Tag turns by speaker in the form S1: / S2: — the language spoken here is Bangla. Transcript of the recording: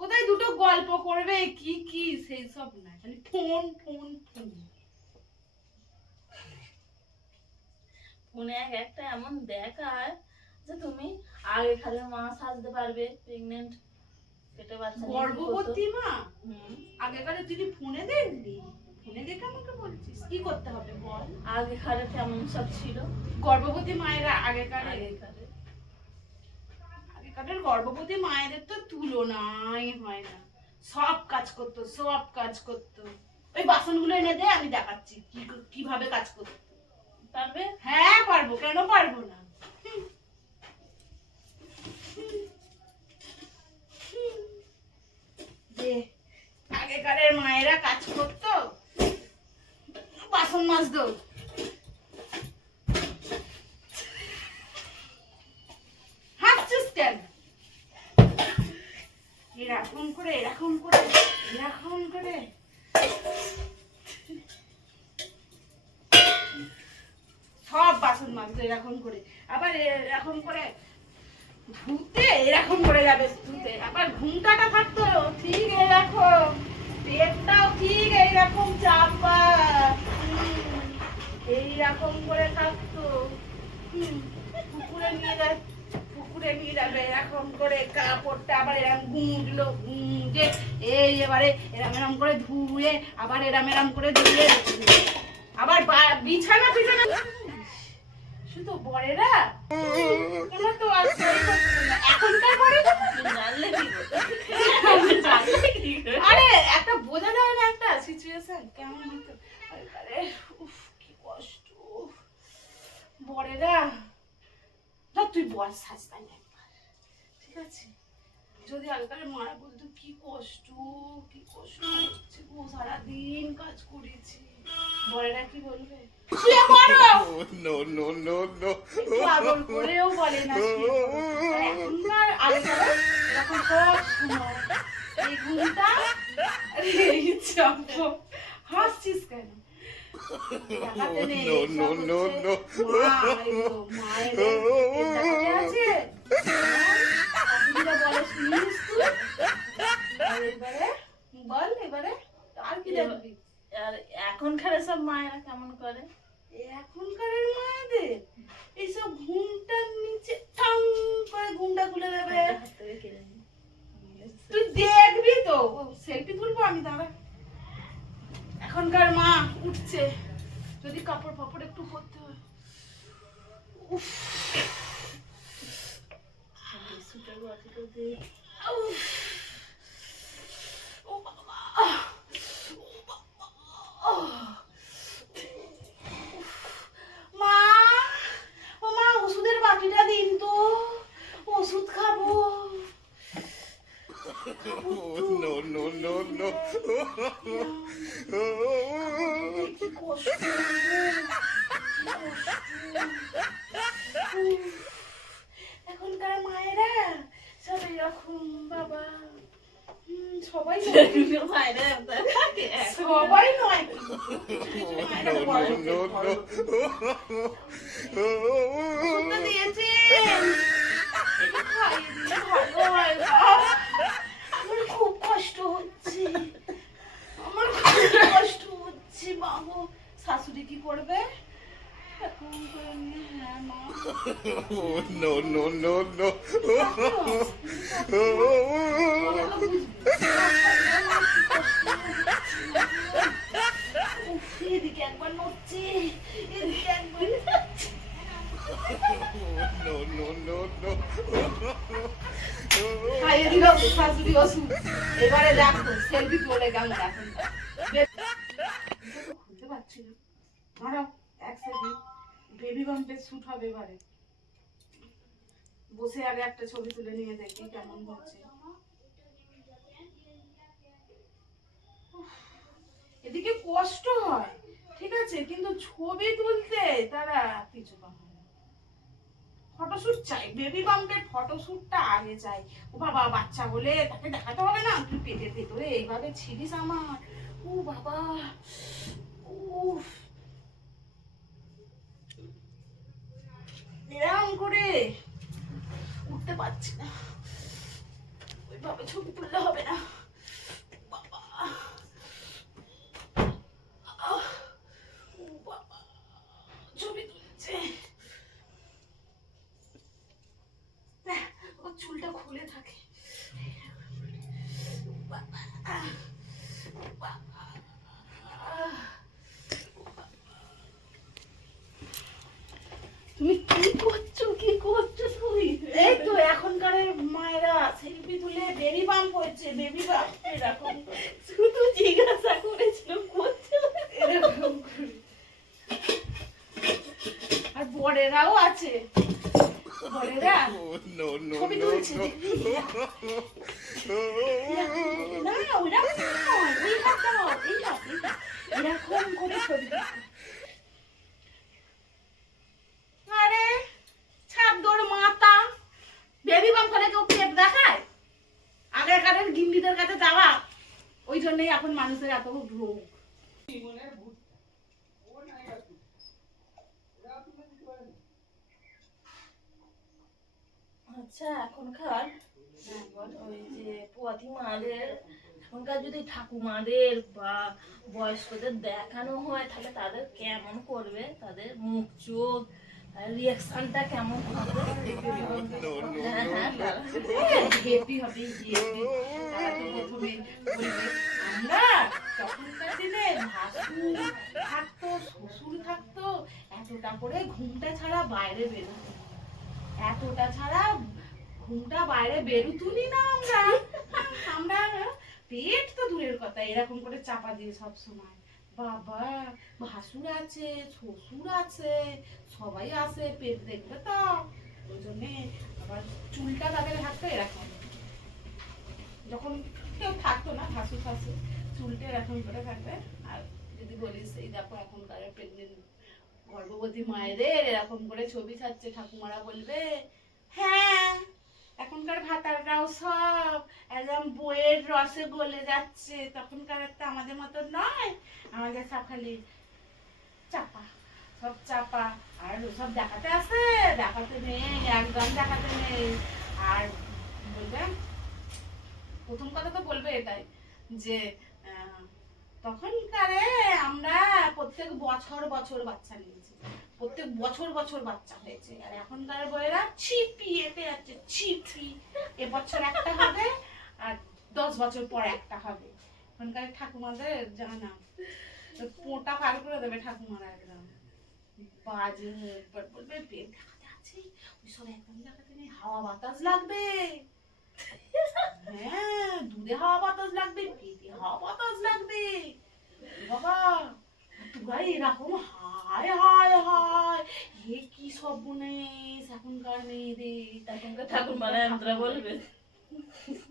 S1: কোথায় দুটো গল্প করবে? কি কি? সেই সব না খালি ফোন ফোন ফোন।
S2: ফোনে এক একটা এমন দেখায় যে তুমি আগে খালে মা সাজতে পারবে প্রেগনেন্ট পেটে বাচ্চা?
S1: গর্ভবতী মা। আগেকারে তুই ফোনে দেখলি? ফোনে দেখে আমাকে বলছিস। কি করতে হবে বল?
S2: আগে খালে কেমন সব ছিল?
S1: গর্ভবতী মায়েরা আগেকার
S2: আগে
S1: আগেকারের গর্ভবতী মায়েদের তো তুলনাই হয় না। সব কাজ করতো সব কাজ করতো। ওই বাসনগুলো এনে দে আমি দেখাচ্ছি কি কীভাবে কাজ করতো।
S2: পারবে?
S1: হ্যাঁ পারব কেন পারব না। যে আগেকারের মায়েরা কাজ করতো বাসন মাজতো। এরকম করে এরকম করে এরকম করে। সব বাসন মাজতো এরকম করে। আবার এরকম করে ধুতে এরকম করে যাবে ধুতে। আবার ঘুমটাটা থাকতো, ঠিক এরকম। পেটটাও ঠিক এইরকম চাপা। এইরকম করে থাকতো। পুকুরে নিয়ে যায় এরকম করে কাপড়টা আবার এরকম গুঁজলো এরম এরম করে ধুয়ে, আবার এরম এরম করে ধুয়ে আবার বিছানা শুধু বরেরা? করতো বোঝা যায় না একটা সিচুয়েশন কেমন হতো? উফ, কি কষ্ট বরেরা না তুই বল সাজতাই একবার ঠিক আছে? যদি মারা বলতো কি কষ্ট কি কষ্ট হচ্ছে গো সারাদিন কাজ করেছি। কি বলবে? শুয়ে পড়ো
S3: No, no, no, no.
S1: পাগল করেও বলে না শুয়ে আর এখনকার আগেকার সব সময় এই ঘুমটা এই চাপ। হাসছিস কেন? দেখাতে আছে? হ্যাঁ? শাশুড়িরা বলে এবারে আর কি দেখবি
S2: আর এখনকার সব মায়েরা কেমন করে
S1: এখনকার মায়েদের এইসব ঘুমটার নিচে ঠাং করে ঘুমটা খুলে দেবে। তুই দেখবি তো সেলফি তুলবো আমি দাঁড়া এখনকার মা উঠছে। যদি কাপড় ফাপড় একটু পরতে হয়। উফ,
S2: টিস্যুটা গঠিত দিয়ে
S1: উফ। ও বাবা, ও বাবা। উফ, মা ও মা ওষুধের বাটিটা দিন তো ওষুধ খাব
S3: No, no, no, no.
S1: কি কষ্ট উফ, এখনকার মায়েরা সব এরকম বাবা। সবাই নয়। সবাই নয়। মায়েরা
S3: No,
S1: বড়
S3: no, no,
S1: বড়। ওষুধটা দিয়েছেন। একটু খাইয়ে দিলে ভালো হয় গো। আমার খুব কষ্ট হচ্ছে আমার খুব কষ্ট হচ্ছে বাবু শাশুড়ি কি করবে এখন করে নিয়ে, মা
S3: No, no, no, no.
S1: এদিকে একবার নড়ছে এদিকে একবার
S3: No, no, no, no.
S1: খাইয়ে দিল শাশুড়ি ওষুধ এবারে দেখো সেলফি তোলে কেমন এখন বেবি বাম্পের শুট হবে এবারে। বসে আগে একটা ছবি তুলে নিয়ে দেখি কেমন হচ্ছে। এদিকে কষ্ট হয়, ঠিক আছে, কিন্তু ছবি তুলতে তারা কিছু পাবে ফটোশুট চাই বেবি বাম্পের ফটোশুটটা আগে চাই। ও বাবা, বাচ্চা বলে তাকে দেখাতে হবে না? তুই পেটের ভেতরে এইভাবে ছিলিস আমার। ও বাবা, উফ এরম করে উঠতে পারছি না বাবা ছবি তুললে হবে না বাবা আহ, ও বাবা ছবি তুলছে আহ, ও চুলটা খুলে থাকে বাবা, আহ, বাবা, আহ। তুমি কি করছ কি করছ তুমি এই তো এখনকার মায়েরা সেলফি তুলে বেবি বাম করছে বেবি বাম এরকম
S2: শুধু জিজ্ঞাসা করেছিল করছে
S1: এরকম করে। আর বড়েরাও আছে বড়েরা
S3: Oh, no, no,
S1: ছবি তুলছে. না ওইরকম নয় ওই হাতটা নয়, এই হাত, হাত। এরকম করে ছবি। আরে ছাদর মাথা বেবি বাম করে কেউ পেট দেখায় আগেকারের গিন্নিদের কাছে যাওয়া ওই জন্যই এখন মানুষের এত রোগ
S2: আচ্ছা এখনকার ওই যে পোয়াতি মাদের, এখনকার যদি ঠাকুমাদের বা বয়স্কদের দেখানো হয়, তাহলে তাদের কেমন করবে? তাদের মুখ, চোখ রিয়াকশনটা কেমন হবে? হ্যাঁ হ্যাঁ
S1: হেপি হবে হেপি প্রথমে দিনে থাকতো, শ্বশুর থাকতো, এতটা করে ঘুমটা ছাড়া বাইরে বেরোতো এতটা ছাড়া ঘুমটা বাইরে বেরোতুনি না আমরা। আমরা পেট তো দূরের কথা, এরকম করে চাপা দিয়ে সব সময় বাবা, ভাসুর আছে, শ্বশুর আছে, সবাই আছে পেট দেখবে তো। ওই জন্যে আবার চুলটা তাদের থাকতো এরকম। যখন কেউ থাকতো না ভাসু ফাসু চুলটা এরকম করে থাকবে। আর যদি বলিস, এই দেখো এখনকার প্রেগনেন্ট গর্ভবতী মায়েদের এরকম করে ছবি ছাড়ছে, ঠাকুমারা বলবে হ্যাঁ এখনকার ভাতাররাও সব একদম বইয়ের রসে গলে যাচ্ছে, তখনকার একটা আমাদের মতো নয়, আমাদের সব খালি চাপা, সব চাপা, আর সব দেখাতে আছে দেখাতে নেই, একদম দেখাতে নেই। আর বলবে, প্রথম কথা তো বলবে এটাই যে তখনকারে আমরা প্রত্যেক বছর বছর বাচ্চা নিয়েছি। প্রত্যেক বছর বছর বাচ্চা হয়েছে। আর এখনকার বইয়েরা ছিপি, এতে যাচ্ছে ছিপি। এবছর একটা হবে আর দশ বছর পর একটা হবে। এখনকার ঠাকুমাদের জানা। পোটা পার করে দেবে ঠাকুমারা একদম। বাজে এবার বলবে পেট দেখাতে আছে? ওই সব একদম দেখাতে নেই। হাওয়া বাতাস লাগবে। হ্যাঁ দুধে হাওয়া বাতাস লাগবে। বাতাস লাগবে বাবা তোরা এরকম হায় হায় হায়। এ কি সব বনেস এখনকার মেয়েদের।
S2: এখনকার ঠাকুর মারা বলবে।